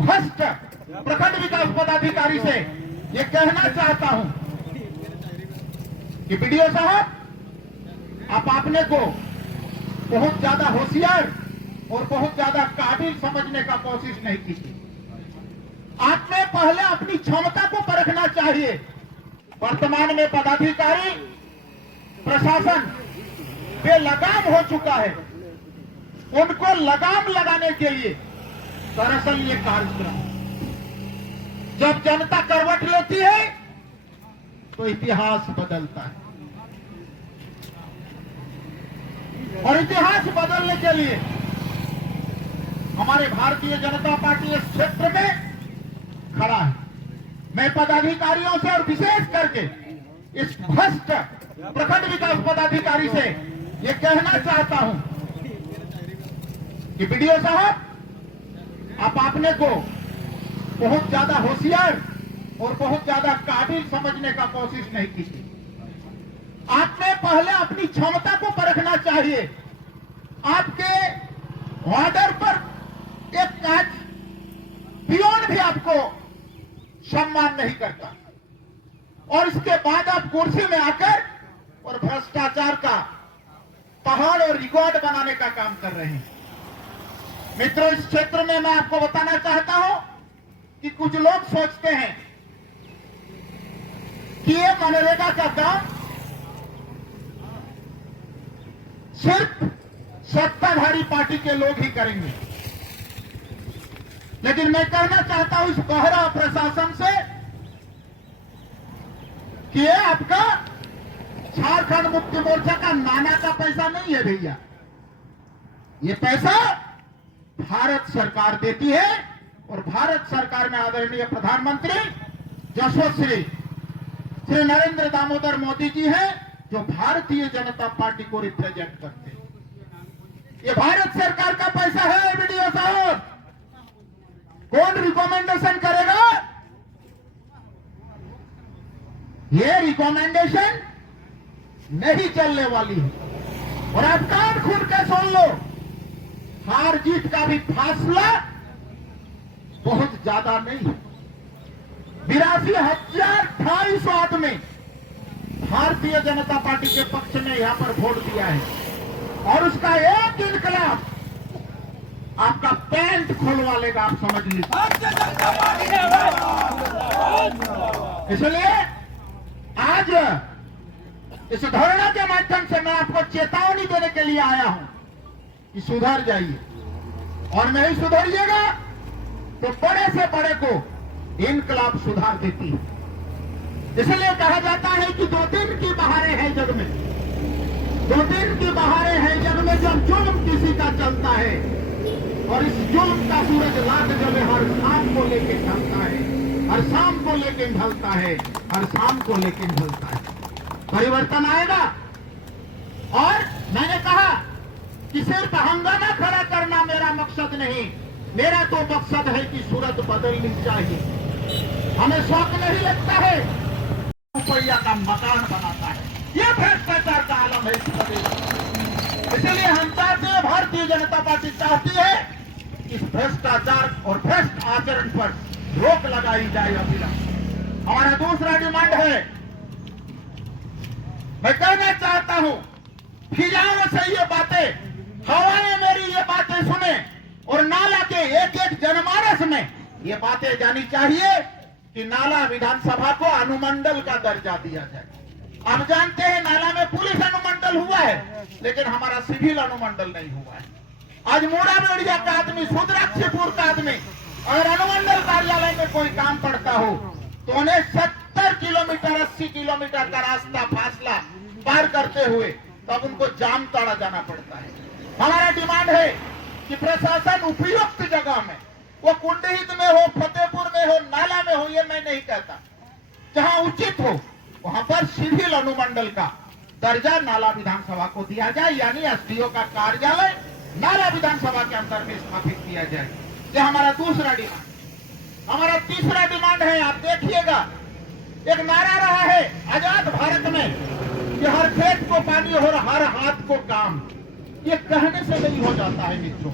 भ्रष्ट प्रखंड विकास पदाधिकारी से ये कहना चाहता हूं कि बीडीओ साहब आप अपने को बहुत ज्यादा होशियार और बहुत ज्यादा काबिल समझने का कोशिश नहीं कीजिए। आपने पहले अपनी क्षमता को परखना चाहिए। वर्तमान में पदाधिकारी प्रशासन बेलगाम हो चुका है। उनको लगाम लगाने के लिए दरअसल ये कार्यक्रम, जब जनता करवट लेती है तो इतिहास बदलता है, और इतिहास बदलने के लिए हमारे भारतीय जनता पार्टी इस क्षेत्र में खड़ा है। मैं पदाधिकारियों से और विशेष करके इस भ्रष्ट प्रखंड विकास पदाधिकारी से ये कहना चाहता हूं कि बीडीओ साहब आप अपने को बहुत ज्यादा होशियार और बहुत ज्यादा काबिल समझने का कोशिश नहीं कीजिए। आपने पहले अपनी क्षमता को परखना चाहिए। आपके ऑर्डर पर एक काज पियोन भी आपको सम्मान नहीं करता, और इसके बाद आप कुर्सी में आकर और भ्रष्टाचार का पहाड़ और रिकॉर्ड बनाने का काम कर रहे हैं। मित्रों, इस क्षेत्र में मैं आपको बताना चाहता हूं कि कुछ लोग सोचते हैं कि ये मनरेगा का काम सिर्फ सत्ताधारी पार्टी के लोग ही करेंगे, लेकिन मैं कहना चाहता हूं इस बहरा प्रशासन से कि ये आपका झारखंड मुक्ति मोर्चा का नाना का पैसा नहीं है भैया। ये पैसा भारत सरकार देती है, और भारत सरकार में आदरणीय प्रधानमंत्री यशस्वी श्री नरेंद्र दामोदर मोदी जी हैं, जो भारतीय जनता पार्टी को रिप्रेजेंट करते हैं। ये भारत सरकार का पैसा है बीडीओ साहब। कौन रिकमेंडेशन करेगा? ये रिकमेंडेशन नहीं चलने वाली है, और आप कान खोल के सुन लो, हार जीत का भी फासला बहुत ज्यादा नहीं है। 82,250 आदमी भारतीय जनता पार्टी के पक्ष में यहां पर वोट दिया है, और उसका एक इनकलाब आपका पैंट खोलवा लेगा, आप समझ लीजिए। इसलिए आज इस धरना के माध्यम से मैं आपको चेतावनी देने के लिए आया हूं कि सुधर जाइए, और नहीं सुधरिएगा तो बड़े से बड़े को इनकलाब सुधार देती है। इसलिए कहा जाता है कि 2 दिन की बहारें हैं जग में, 2 दिन की बहारें हैं जग में, जब जुल्म किसी का चलता है, और इस जुल्म का सूरज लाख जले हर शाम को लेके ढलता है, हर शाम को लेके ढलता है, हर शाम को लेके ढलता है। परिवर्तन आएगा। और मैंने कहा कि सिर्फ हंगामा खड़ा करना मेरा मकसद नहीं, मेरा तो मकसद है कि सूरत बदलनी चाहिए। हमें शौक नहीं लगता है रुपया का मकान बनाता है, ये भ्रष्टाचार का आलम है इस प्रदेश में। इसलिए हम चाहते हैं, भारतीय जनता पार्टी चाहती है, इस भ्रष्टाचार और भ्रष्ट आचरण पर रोक लगाई जाए अविलंब। हमारा दूसरा डिमांड है, मैं कहना चाहता हूं, फिजाओं से ये बातें, हवाएं मेरी ये बातें सुने, और नाला के एक एक जनमानस में ये बातें जानी चाहिए कि नाला विधानसभा को अनुमंडल का दर्जा दिया जाए। आप जानते हैं नाला में पुलिस अनुमंडल हुआ है, लेकिन हमारा सिविल अनुमंडल नहीं हुआ है। आज मोड़ा मेड़िया का आदमी, रुद्राक्षीपुर का आदमी अगर अनुमंडल कार्यालय में कोई काम पड़ता हो तो उन्हें 70 किलोमीटर 80 किलोमीटर का रास्ता फासला पार करते हुए तब उनको जामताड़ा जाना पड़ता है। हमारा डिमांड है कि प्रशासन उपयुक्त जगह में, वो कुंडहित में हो, फतेहपुर में हो, नाला में हो, ये मैं नहीं कहता, जहां उचित हो वहां पर सिविल अनुमंडल का दर्जा नाला विधानसभा को दिया जाए, यानी एसडीओ का कार्यालय नाला विधानसभा के अंदर में स्थापित किया जाए। यह हमारा दूसरा डिमांड। हमारा तीसरा डिमांड है, आप देखिएगा, एक नारा रहा है आजाद भारत में कि हर खेत को पानी और हर हाथ को काम। ये कहने से नहीं हो जाता है मित्रों।